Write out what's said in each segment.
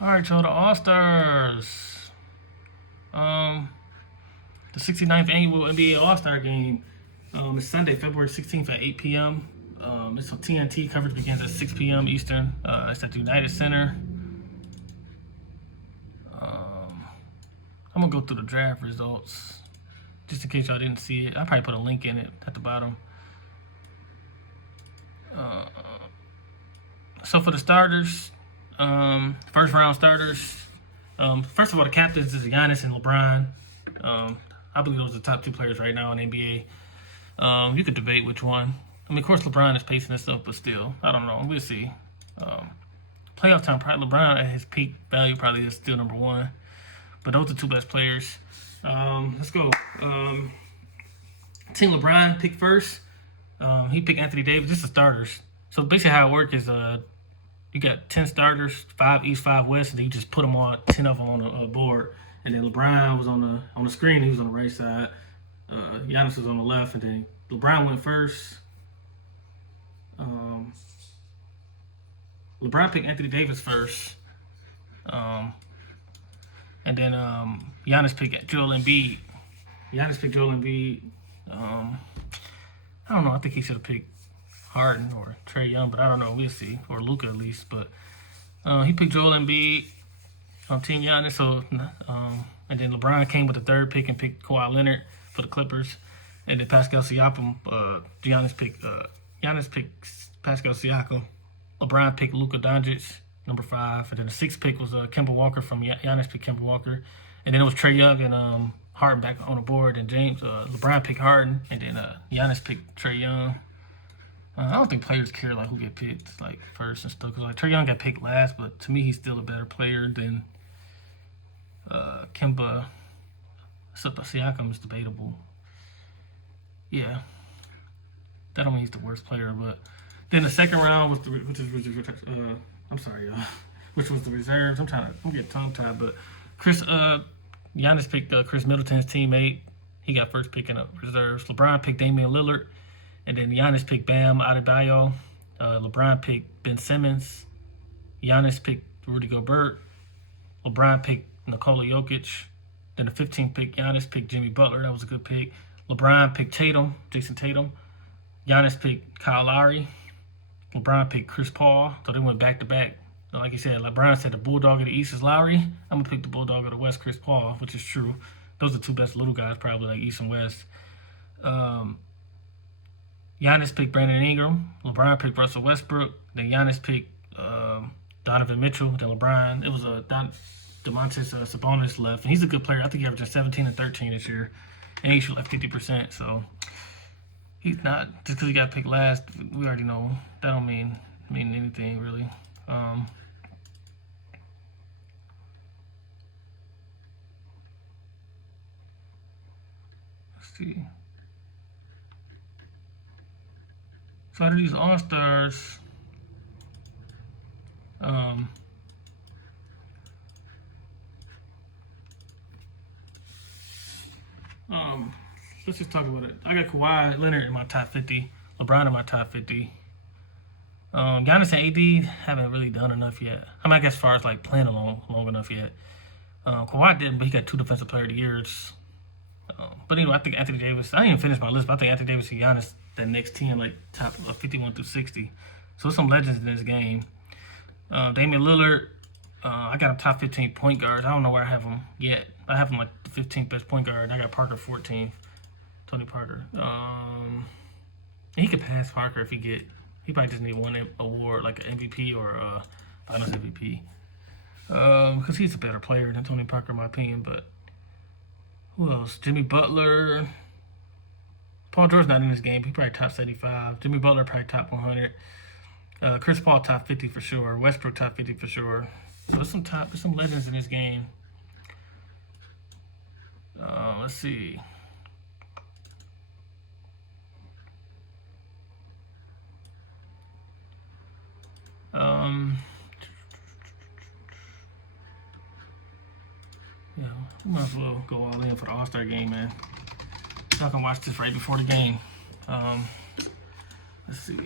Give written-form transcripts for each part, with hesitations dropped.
All right, y'all, the All-Stars. The 69th annual NBA All-Star Game. It's Sunday, February 16th at 8 p.m. It's on TNT. Coverage begins at 6 p.m. Eastern. It's at the United Center. I'm going to go through the draft results just in case y'all didn't see it. I'll probably put a link in it at the bottom. So for the starters, first round starters, first of all, the captains is Giannis and LeBron. I believe those are the top two players right now in the NBA. You could debate which one. I mean, of course, LeBron is pacing this up, but still, I don't know. We'll see. Playoff time, probably LeBron at his peak value probably is still number one. But those are the two best players. Let's go. Team LeBron picked first. He picked Anthony Davis. This is starters. So basically, how it works is you got 10 starters, 5 East, 5 West, and then you just put them on 10 of them on a board. And then LeBron was on the screen. He was on the right side. Giannis was on the left, and then LeBron went first. LeBron picked Anthony Davis first. And then Giannis picked Joel Embiid. I don't know. I think he should have picked Harden or Trae Young, but I don't know. We'll see. Or Luka at least. But he picked Joel Embiid on Team Giannis. So, and then LeBron came with the third pick and picked Kawhi Leonard for the Clippers. And then Pascal Siakam, Giannis picked Pascal Siakam. LeBron picked Luka Doncic, number 5. And then the 6th pick was Kemba Walker from Giannis picked Kemba Walker. And then it was Trae Young and Harden back on the board. And LeBron picked Harden. And then Giannis picked Trae Young. I don't think players care like who get picked like first and stuff. Cause like Trae Young got picked last, but to me he's still a better player than Kemba. Siakam is debatable. Yeah, that don't mean he's the worst player, but then the second round was which was the reserves. I'm getting tongue tied, but Giannis picked Chris Middleton's teammate. He got first pick in the reserves. LeBron picked Damian Lillard. And then Giannis picked Bam Adebayo. LeBron picked Ben Simmons. Giannis picked Rudy Gobert. LeBron picked Nikola Jokic. Then the 15th pick, Giannis picked Jimmy Butler. That was a good pick. LeBron picked Jason Tatum. Giannis picked Kyle Lowry. LeBron picked Chris Paul. So they went back to back. Like you said, LeBron said the Bulldog of the East is Lowry. I'm going to pick the Bulldog of the West, Chris Paul, which is true. Those are the two best little guys, probably, like East and West. Giannis picked Brandon Ingram. LeBron picked Russell Westbrook. Then Giannis picked Donovan Mitchell. Then LeBron. It was Domantas Sabonis left. And he's a good player. I think he averaged 17 and 13 this year. And he shoot like 50%. So he's not, just because he got picked last, we already know. That don't mean anything, really. Let's see. So out of these All-Stars, let's just talk about it. I got Kawhi Leonard in my top 50, LeBron in my top 50. Giannis and AD haven't really done enough yet. I mean, I guess as far as like playing long enough yet. Kawhi didn't, but he got 2 Defensive Player of the Years. But anyway, I think Anthony Davis. I didn't even finish my list, but I think Anthony Davis and Giannis, that next 10, like top 51 through 60. So there's some legends in this game. Damian Lillard, I got him top 15 point guards. I don't know where I have him yet. I have him like the 15th best point guard. I got Parker 14th. Tony Parker. He could pass Parker if he probably just need one award, like an MVP or Finals MVP. Because he's a better player than Tony Parker, in my opinion. But who else? Jimmy Butler. Paul George's not in this game. He probably top 75. Jimmy Butler probably top 100. Chris Paul top 50 for sure. Westbrook top 50 for sure. So there's some legends in this game. Let's see. Yeah, we might as well go all in for the All-Star game, man. Y'all can watch this right before the game. Let's see.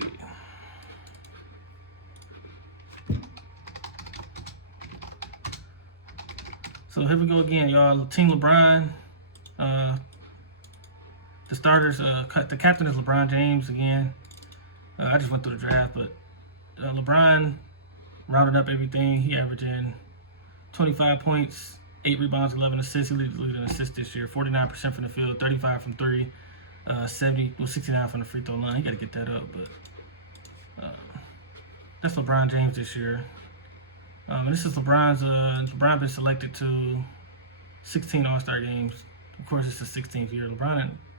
So here we go again, y'all. Team LeBron. The starters, the captain is LeBron James again. I just went through the draft, but LeBron rounded up everything. He averaging 25 points, 8 rebounds, 11 assists. He leads in assists this year. 49% from the field, 35 from 3, 69 from the free throw line. He got to get that up, but that's LeBron James this year. And this is LeBron been selected to 16 All-Star games. Of course, it's his 16th year.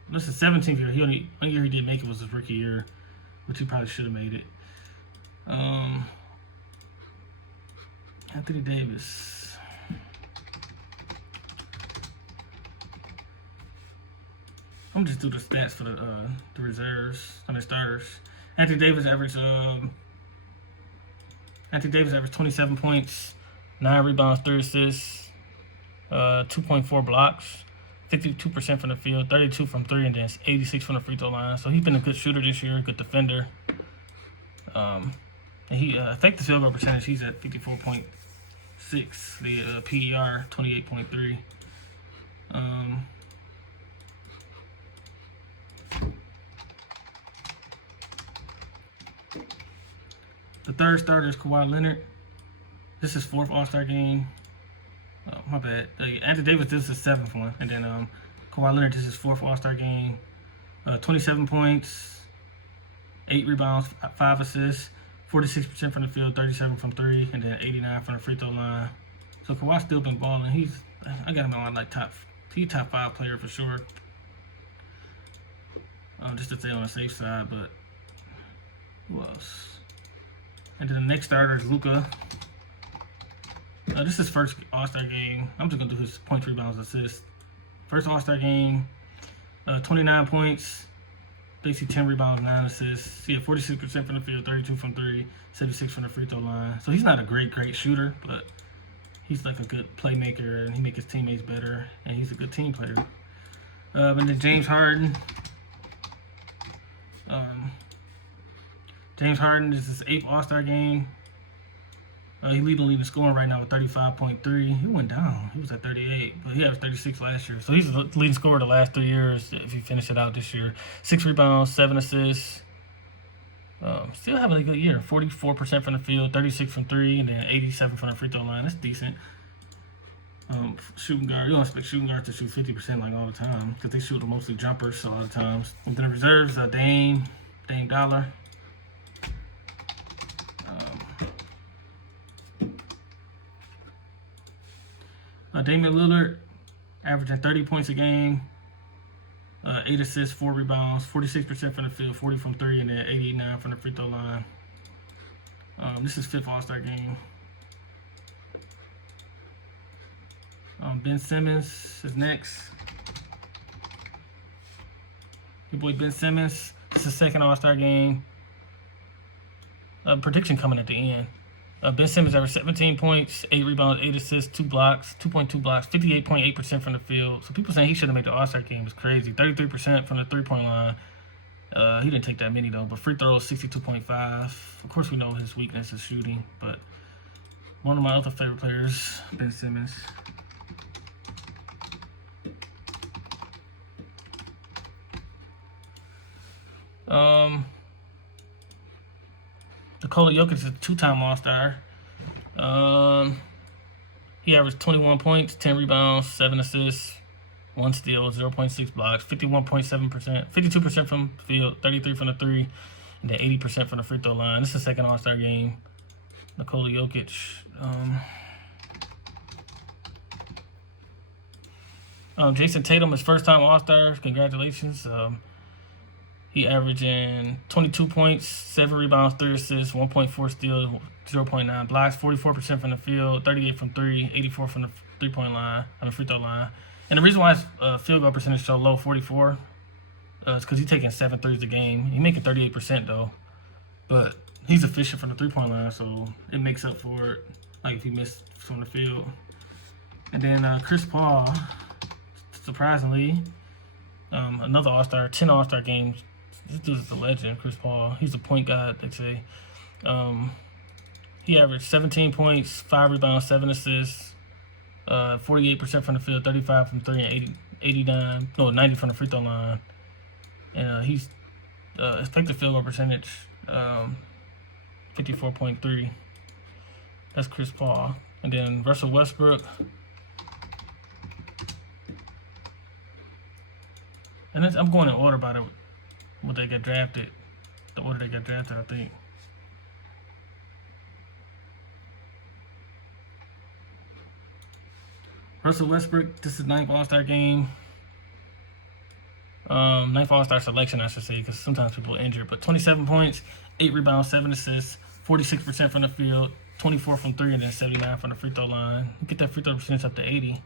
This is 17th year. Only year he didn't make it was his rookie year, which he probably should have made it. Anthony Davis. I'm just do the stats for the reserves, starters. Anthony Davis averaged 27 points, 9 rebounds, 3 assists, 2.4 blocks, 52% from the field, 32 from 3, and then 86 from the free throw line. So he's been a good shooter this year, good defender. And he effective field goal percentage, he's at 54.6. The PER 28.3. The third starter is Kawhi Leonard. This is 4th All-Star game. Oh, my bad. Anthony Davis, this is his 7th one. And then Kawhi Leonard, this is 4th All-Star game. 27 points, 8 rebounds, 5 assists, 46% from the field, 37 from 3, and then 89 from the free throw line. So Kawhi's still been balling. I got him on like top 5 player for sure. Just to stay on the safe side, but who else? And then the next starter is Luka. This is his first All-Star game. I'm just gonna do his points, rebounds, assists. First All-Star game, 29 points, basically 10 rebounds, 9 assists. He had 46% from the field, 32 from 3, 76 from the free throw line. So he's not a great shooter, but he's like a good playmaker, and he makes his teammates better, and he's a good team player. And then James Harden. James Harden, this is his 8th All-Star game. He leading scoring right now with 35.3. He went down. He was at 38, but he averaged 36 last year. So he's the leading scorer the last 3 years if he finished it out this year. 6 rebounds, 7 assists. Still having a good year. 44% from the field, 36 from 3, and then 87 from the free throw line. That's decent. Shooting guard, you don't expect shooting guards to shoot 50% like all the time because they shoot mostly jumpers a lot of times. And then the reserves, Dame Dollar. Damian Lillard averaging 30 points a game, 8 assists, 4 rebounds, 46% from the field, 40 from 3, and then 89 from the free throw line. This is 5th All-Star game. Ben Simmons is next. Your boy Ben Simmons. This is 2nd All-Star game. Prediction coming at the end. Ben Simmons averaged 17 points, 8 rebounds, 8 assists, 2.2 blocks, 58.8% from the field. So people saying he should have made the All-Star game is crazy. 33% from the 3-point line. He didn't take that many though, but free throws 62.5. Of course, we know his weakness is shooting, but one of my other favorite players, Ben Simmons. Nikola Jokic is a 2-time All-Star. He averaged 21 points, 10 rebounds, 7 assists, 1 steal, 0.6 blocks, 51.7%, 52% from the field, 33 from the 3, and then 80% from the free throw line. This is the 2nd All-Star game. Nikola Jokic. Jason Tatum, his 1st-time All-Star. Congratulations. He averaging 22 points, 7 rebounds, 3 assists, 1.4 steals, 0.9 blocks, 44% from the field, 38 from 3, 84 from the 3-point line, free throw line. And the reason why his field goal percentage is so low, 44, is because he's taking 7 threes a game. He's making 38% though, but he's efficient from the 3-point line, so it makes up for it, like if he missed from the field. And then Chris Paul, surprisingly, another All-Star, 10 All-Star games. This dude is a legend, Chris Paul. He's a point guard, they say. He averaged 17 points, 5 rebounds, 7 assists, 48% from the field, 35 from three, and 90 from the free throw line. And he's effective field goal percentage, 54.3. That's Chris Paul. And then Russell Westbrook. And I'm going in order by what they got drafted. The order they got drafted, I think. Russell Westbrook, this is 9th All-Star game. 9th All-Star selection, I should say, because sometimes people are injured. But 27 points, 8 rebounds, 7 assists, 46% from the field, 24 from 3, and then 79 from the free throw line. Get that free throw percentage up to 80.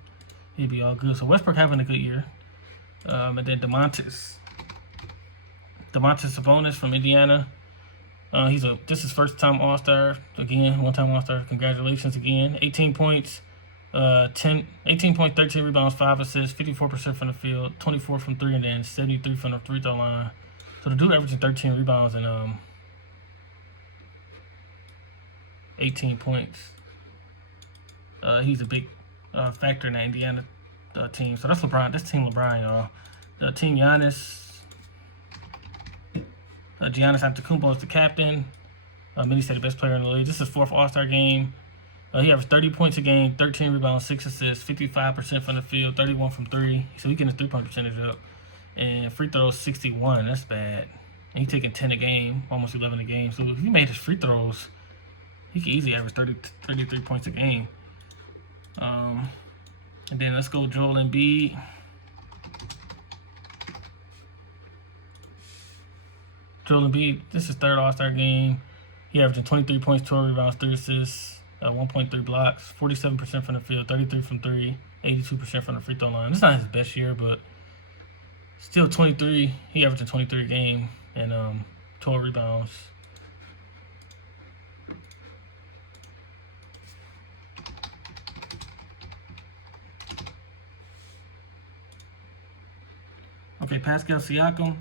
He'd be all good. So Westbrook having a good year. And then Domantas Sabonis from Indiana. This is first time All-Star again, one-time All-Star. Congratulations again. 18 points, 18 points, 13 rebounds, 5 assists, 54% from the field, 24 from 3, and then 73 from the free throw line. So the dude averaging 13 rebounds and 18 points. He's a big factor in the Indiana team. So that's LeBron. That's Team LeBron, y'all. Team Giannis. Giannis Antetokounmpo is the captain. Many say the best player in the league. This is his 4th All-Star game. He averaged 30 points a game, 13 rebounds, 6 assists, 55% from the field, 31 from 3. So he getting his 3-point percentage up. And free throws, 61. That's bad. And he's taking 10 a game, almost 11 a game. So if he made his free throws, he could easily average 33 points a game. And then let's go Joel Embiid. Joel Embiid, this is his 3rd All-Star game. He averaging 23 points, 12 rebounds, 3 assists, 1.3 blocks, 47% from the field, 33 from 3, 82% from the free throw line. This is not his best year, but still 23. He averaging 23 a game and 12 rebounds. Okay, Pascal Siakam.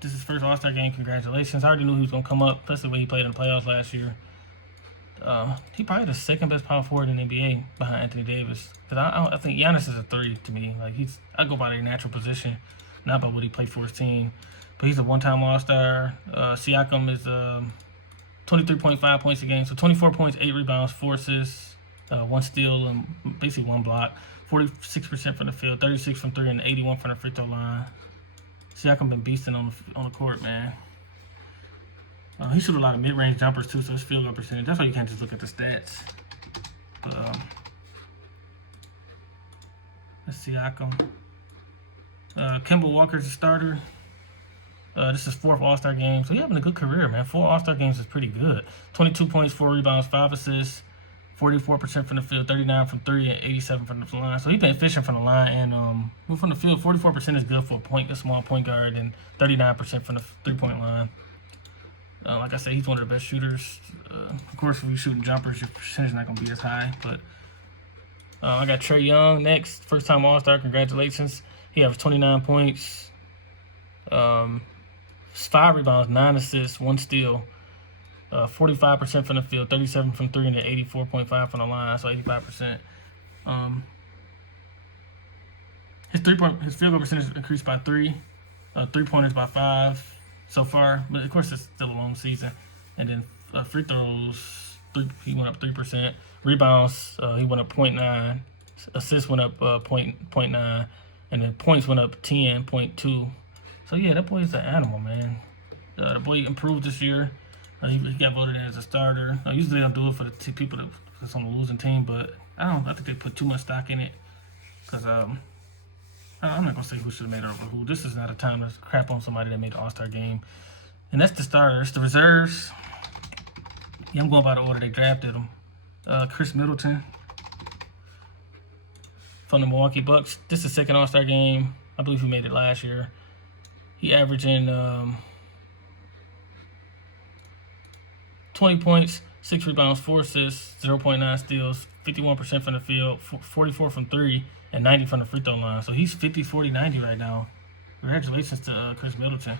This is his first All-Star game. Congratulations. I already knew he was going to come up, especially the way he played in the playoffs last year. He probably the 2nd best power forward in the NBA behind Anthony Davis. Because I think Giannis is a 3 to me. Like I go by their natural position, not by what he played for his team. But he's a one-time All-Star. Siakam is 23.5 points a game. So 24 points, 8 rebounds, 4 assists, 1 steal, and basically 1 block. 46% from the field, 36 from 3, and 81 from the free throw line. Siakam been beasting on the court, man. He shoots a lot of mid-range jumpers too, so his field goal percentage. That's why you can't just look at the stats. That's Siakam. Kemba Walker's a starter. This is 4th All-Star game, so he's having a good career, man. 4 All-Star games is pretty good. 22 points, 4 rebounds, 5 assists, 44% from the field, 39 from 3, and 87 from the line. So he's been efficient from the line and from the field. 44% is good for a small point guard, and 39% from the 3-point line. Like I said, he's one of the best shooters. Of course, if you're shooting jumpers, your percentage is not going to be as high. But I got Trae Young next, first-time All-Star. Congratulations. He has 29 points, 5 rebounds, 9 assists, 1 steal. 45% from the field, 37 from 3, and then 84.5 from the line, so 85%. His field goal percentage increased by 3, 3-pointers by 5 so far, but of course it's still a long season. And then free throws, he went up 3%. Rebounds, he went up 0.9. Assists went up 0.9, and then points went up 10.2. So yeah, that boy is an animal, man. The boy improved this year. He got voted in as a starter. Usually they don't do it for the people that's on the losing team, but I think they put too much stock in it. Because I'm not going to say who should have made it over who. This is not a time to crap on somebody that made the All-Star game. And that's the starters. The reserves, yeah, I'm going by the order they drafted them. Chris Middleton from the Milwaukee Bucks. This is the 2nd All-Star game. I believe he made it last year. He averaging 20 points, 6 rebounds, 4 assists, 0.9 steals, 51% from the field, 44 from 3, and 90 from the free throw line. So he's 50, 40, 90 right now. Congratulations to Chris Middleton.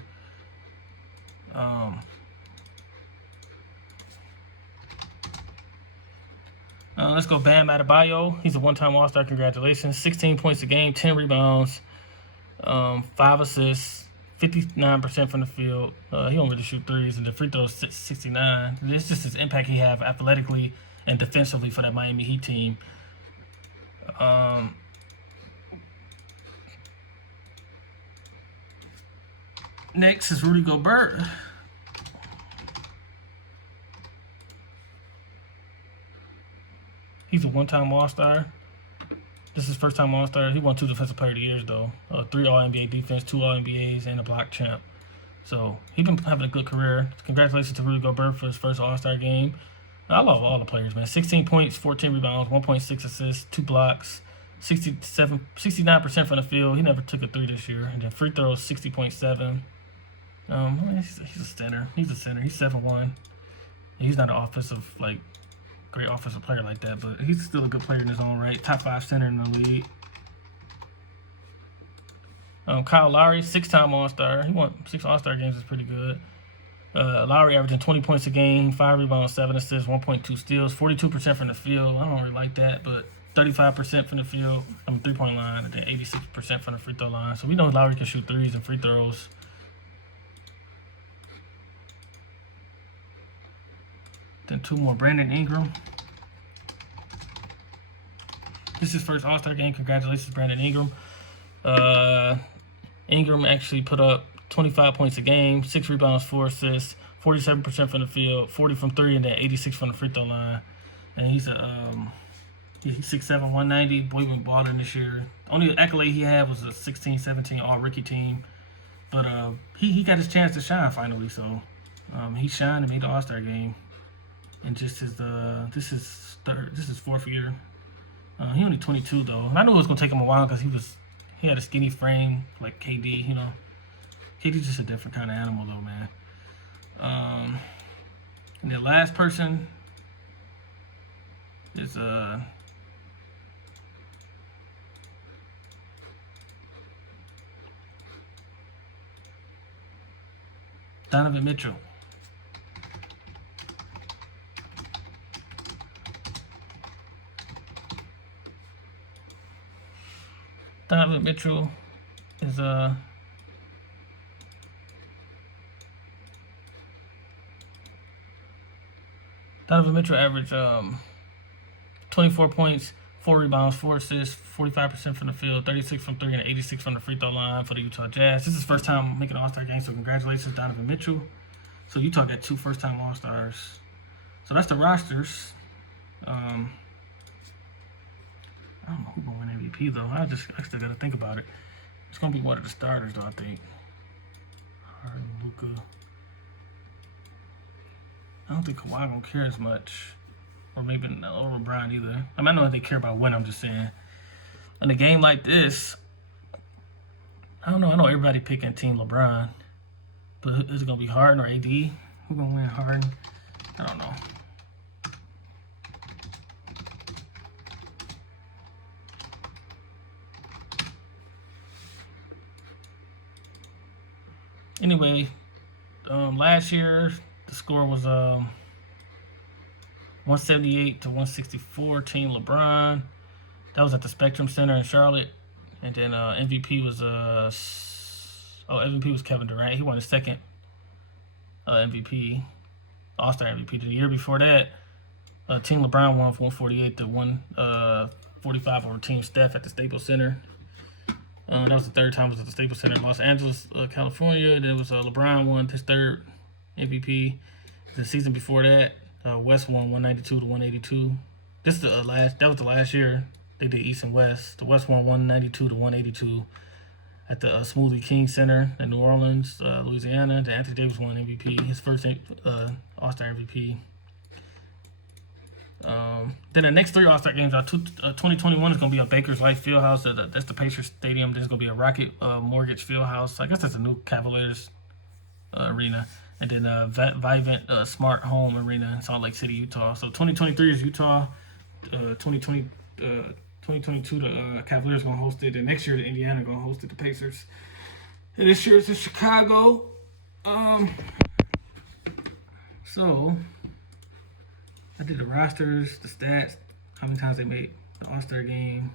Let's go Bam Adebayo. He's a one-time All-Star. Congratulations. 16 points a game, 10 rebounds, 5 assists, 59% from the field. He don't really shoot threes, and the free throws 69. It's just his impact he have athletically and defensively for that Miami Heat team. Next is Rudy Gobert. He's a one-time All-Star. This is his first time All-Star. He won 2 Defensive Player of the Years, though. 3 All-NBA defense, 2 All-NBAs, and a block champ. So he's been having a good career. Congratulations to Rudy Gobert for his first All-Star game. I love all the players, man. 16 points, 14 rebounds, 1.6 assists, 2 blocks, 69% from the field. He never took a 3 this year. And then free throws, 60.7. He's a center. He's 7'1". He's not an offensive, great offensive player like that, but he's still a good player in his own right. Top 5 center in the league. Kyle Lowry, 6-time All-Star. He won 6 All-Star games. Is pretty good. Lowry averaging 20 points a game, 5 rebounds, 7 assists, 1.2 steals, 42% from the field. I don't really like that, but 35% from the field, 3-point line, and then 86% from the free throw line. So we know Lowry can shoot threes and free throws. Then 2 more. Brandon Ingram. This is his first All-Star game. Congratulations, Brandon Ingram. Ingram actually put up 25 points a game, 6 rebounds, 4 assists, 47% from the field, 40 from 3, and then 86 from the free throw line. And he's 6'7", 190. Boy went balling this year. Only accolade he had was a 16-17 All-Rookie team. But he got his chance to shine finally. So he shined and made the All-Star game. And just this is 4th year. He only 22 though. And I knew it was gonna take him a while because he had a skinny frame like KD. KD's just a different kind of animal though, man. And the last person is Donovan Mitchell. Donovan Mitchell is Donovan Mitchell averaged 24 points, 4 rebounds, 4 assists, 45% from the field, 36 from 3, and 86 from the free throw line for the Utah Jazz. This is his first time making an All-Star game, so congratulations, Donovan Mitchell. So Utah got 2 first-time All-Stars. So that's the rosters. I don't know who's going to win MVP, though. I still got to think about it. It's going to be one of the starters, though, I think. Harden, Luka. I don't think Kawhi going to care as much. Or maybe or LeBron either. I know they care about winning, I'm just saying. In a game like this, I don't know. I know everybody picking Team LeBron. But is it going to be Harden or AD? Who's going to win, Harden? I don't know. Anyway, last year the score was 178 to 164. Team LeBron. That was at the Spectrum Center in Charlotte, and then MVP was MVP was Kevin Durant. He won his second MVP, All-Star MVP. The year before that, Team LeBron won 148 to 145 over Team Steph at the Staples Center. That was the 3rd time it was at the Staples Center in Los Angeles, California. Then it was LeBron won his 3rd MVP. The season before that, West won 192 to 182. That was the last year they did East and West. The West won 192 to 182 at the Smoothie King Center in New Orleans, Louisiana. The Anthony Davis won MVP, his first All-Star MVP. Then the next 3 All-Star games are 2021 is going to be a Baker's Life Fieldhouse. That's the Pacers Stadium. There's going to be a Rocket Mortgage Fieldhouse. I guess that's a new Cavaliers arena. And then Vivint Smart Home Arena in Salt Lake City, Utah. So 2023 is Utah. 2022 the Cavaliers going to host it. And next year the Indiana going to host it, the Pacers. And this year it's in Chicago. So I did the rosters, the stats, how many times they made the All-Star game.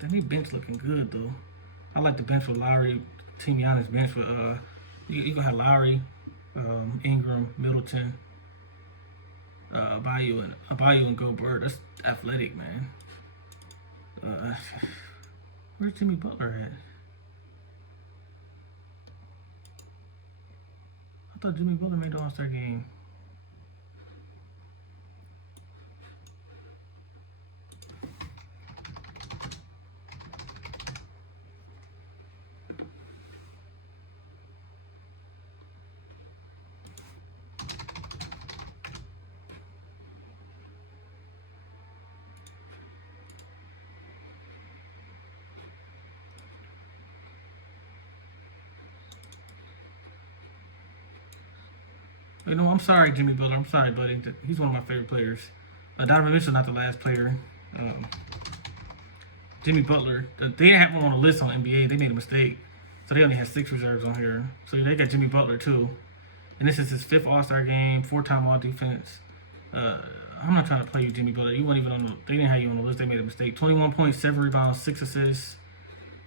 That new bench looking good though. I like the bench with Lowry. Team Giannis bench with you gonna have Lowry, Ingram, Middleton, Bayou and Gobert. That's athletic, man. Where's Jimmy Butler at? I thought Jimmy Butler made the All-Star game. You know, I'm sorry, Jimmy Butler. I'm sorry, buddy. He's one of my favorite players. Donovan Mitchell, not the last player. Jimmy Butler. They didn't have him on the list on NBA. They made a mistake. So they only had 6 reserves on here. So they got Jimmy Butler, too. And this is his 5th All-Star game, 4-time All-Defense. I'm not trying to play you, Jimmy Butler. You weren't even on the... They didn't have you on the list. They made a mistake. 21 points, 7 rebounds, 6 assists.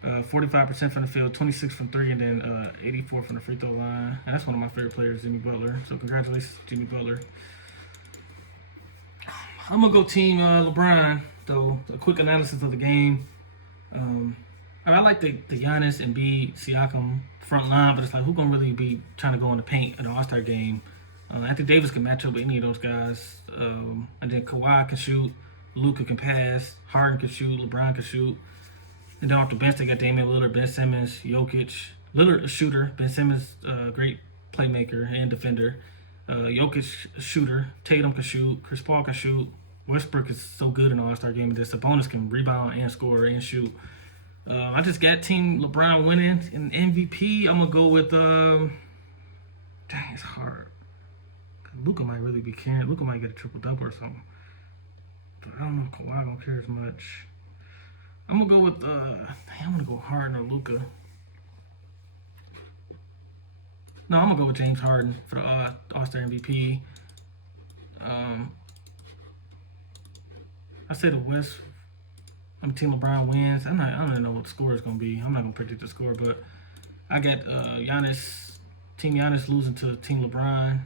45% from the field, 26 from 3, and then 84 from the free throw line. And that's one of my favorite players, Jimmy Butler. So congratulations, Jimmy Butler. I'm going to go team LeBron, though. A quick analysis of the game. I like the Giannis and Siakam front line, but it's like, who's going to really be trying to go in the paint in the All-Star game? Anthony Davis can match up with any of those guys. And then Kawhi can shoot. Luka can pass. Harden can shoot. LeBron can shoot. And then off the bench, they got Damian Lillard, Ben Simmons, Jokic. Lillard, a shooter. Ben Simmons, great playmaker and defender. Jokic, a shooter. Tatum can shoot. Chris Paul can shoot. Westbrook is so good in the All-Star game. This Sabonis can rebound and score and shoot. I just got Team LeBron winning in MVP. I'm going to go with... dang, it's hard. Luka might really be carrying. Luka might get a triple-double or something. But I don't know if Kawhi going to care as much. I'm going to go with, I'm going to go Harden or Luka. No, I'm going to go with James Harden for the All-Star MVP. I say the West, Team LeBron wins. I don't even know what the score is going to be. I'm not going to predict the score, but I got Team Giannis losing to Team LeBron.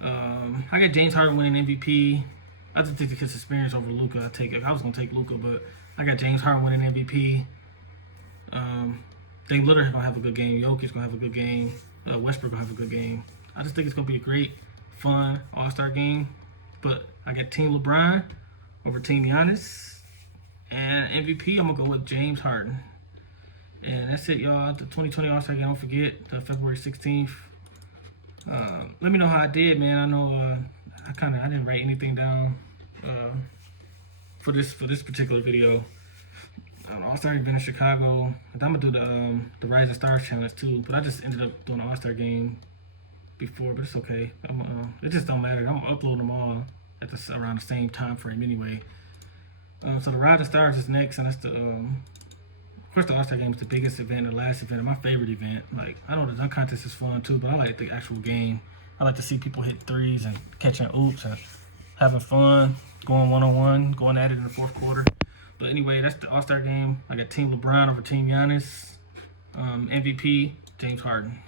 I got James Harden winning MVP. I just think his experience over Luka. I was going to take Luka, but I got James Harden winning MVP. They literally gonna have a good game. Jokic gonna have a good game. Westbrook gonna have a good game. I just think it's gonna be a great, fun All-Star game. But I got Team LeBron over Team Giannis, and MVP I'm gonna go with James Harden. And that's it, y'all. The 2020 All-Star game. Don't forget February 16th. Let me know how I did, man. I know I didn't write anything down. For this particular video. All-Star event in Chicago. I'm gonna do the Rising Stars challenge too, but I just ended up doing an All-Star game before, but it's okay. It just don't matter. I'm gonna upload them all at around the same time frame anyway. So the Rising Stars is next, and that's of course the All-Star game is the biggest event, the last event, and my favorite event. Like, I know the dunk contest is fun too, but I like the actual game. I like to see people hit threes and catching oops and having fun. Going one-on-one, going at it in the fourth quarter. But anyway, that's the All-Star game. I got Team LeBron over Team Giannis. MVP, James Harden.